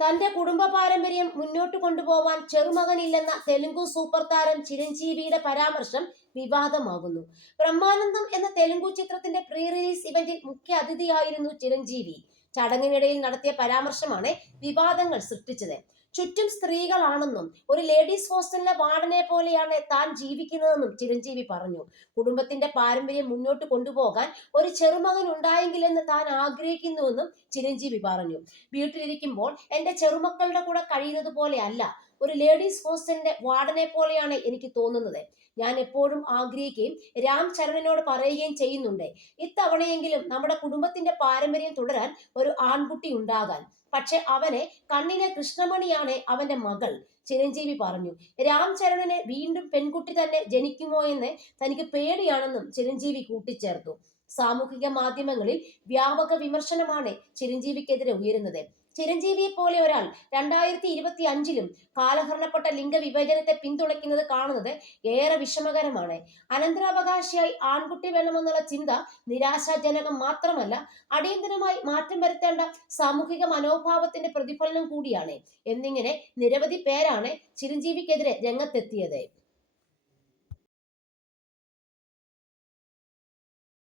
തന്റെ കുടുംബ പാരമ്പര്യം മുന്നോട്ട് കൊണ്ടുപോവാൻ ചെറുമകനില്ലെന്ന തെലുങ്കു സൂപ്പർ താരം ചിരഞ്ജീവിയുടെ പരാമർശം വിവാദമാകുന്നു. ബ്രഹ്മാനന്ദം എന്ന തെലുങ്കു ചിത്രത്തിന്റെ പ്രീ റിലീസ് ഇവന്റിൽ മുഖ്യ അതിഥിയായിരുന്നു ചിരഞ്ജീവി. ചടങ്ങിനിടയിൽ നടത്തിയ പരാമർശമാണ് വിവാദങ്ങൾ സൃഷ്ടിച്ചത്. ചുറ്റും സ്ത്രീകളാണെന്നും ഒരു ലേഡീസ് ഹോസ്റ്റലിലെ വാർഡനെ പോലെയാണ് താൻ ജീവിക്കുന്നതെന്നും ചിരഞ്ജീവി പറഞ്ഞു. കുടുംബത്തിന്റെ പാരമ്പര്യം മുന്നോട്ട് കൊണ്ടുപോകാൻ ഒരു ചെറുമകൻ ഉണ്ടായെങ്കിലെന്ന് താൻ ആഗ്രഹിക്കുന്നുവെന്നും ചിരഞ്ജീവി പറഞ്ഞു. വീട്ടിലിരിക്കുമ്പോൾ എന്റെ ചെറുമക്കളുടെ കൂടെ കഴിയുന്നത് പോലെയല്ല ഒരു ലേഡീസ് ഹോസ്റ്റലിന്റെ വാർഡനെ പോലെയാണ് എനിക്ക് തോന്നുന്നത്. ഞാൻ എപ്പോഴും ആഗ്രഹിക്കുകയും രാം ചരണനോട് പറയുകയും ചെയ്യുന്നുണ്ട്. ഇത്തവണയെങ്കിലും നമ്മുടെ കുടുംബത്തിന്റെ പാരമ്പര്യം തുടരാൻ ഒരു ആൺകുട്ടി ഉണ്ടാകാൻ. പക്ഷെ അവനെ കണ്ണിലെ കൃഷ്ണമണിയാണ് അവന്റെ മകൾ ചിരഞ്ജീവി പറഞ്ഞു. രാം ചരണിന് വീണ്ടും പെൺകുട്ടി തന്നെ ജനിക്കുമോ എന്ന് തനിക്ക് പേടിയാണെന്നും ചിരഞ്ജീവി കൂട്ടിച്ചേർത്തു. സാമൂഹിക മാധ്യമങ്ങളിൽ വ്യാപക വിമർശനമാണ് ചിരഞ്ജീവിക്കെതിരെ ഉയരുന്നത്. ചിരഞ്ജീവിയെ പോലെ ഒരാൾ രണ്ടായിരത്തി ഇരുപത്തി അഞ്ചിലും കാലഹരണപ്പെട്ട ലിംഗവിഭജനത്തെ പിന്തുണയ്ക്കുന്നത് കാണുന്നത് ഏറെ വിഷമകരമാണ്. അനന്തരാവകാശിയായി ആൺകുട്ടി വേണമെന്നുള്ള ചിന്ത നിരാശാജനകം മാത്രമല്ല അടിയന്തരമായി മാറ്റം വരുത്തേണ്ട സാമൂഹിക മനോഭാവത്തിന്റെ പ്രതിഫലനം കൂടിയാണ്. എന്നിങ്ങനെ നിരവധി പേരാണ് ചിരഞ്ജീവിക്കെതിരെ രംഗത്തെത്തിയത്.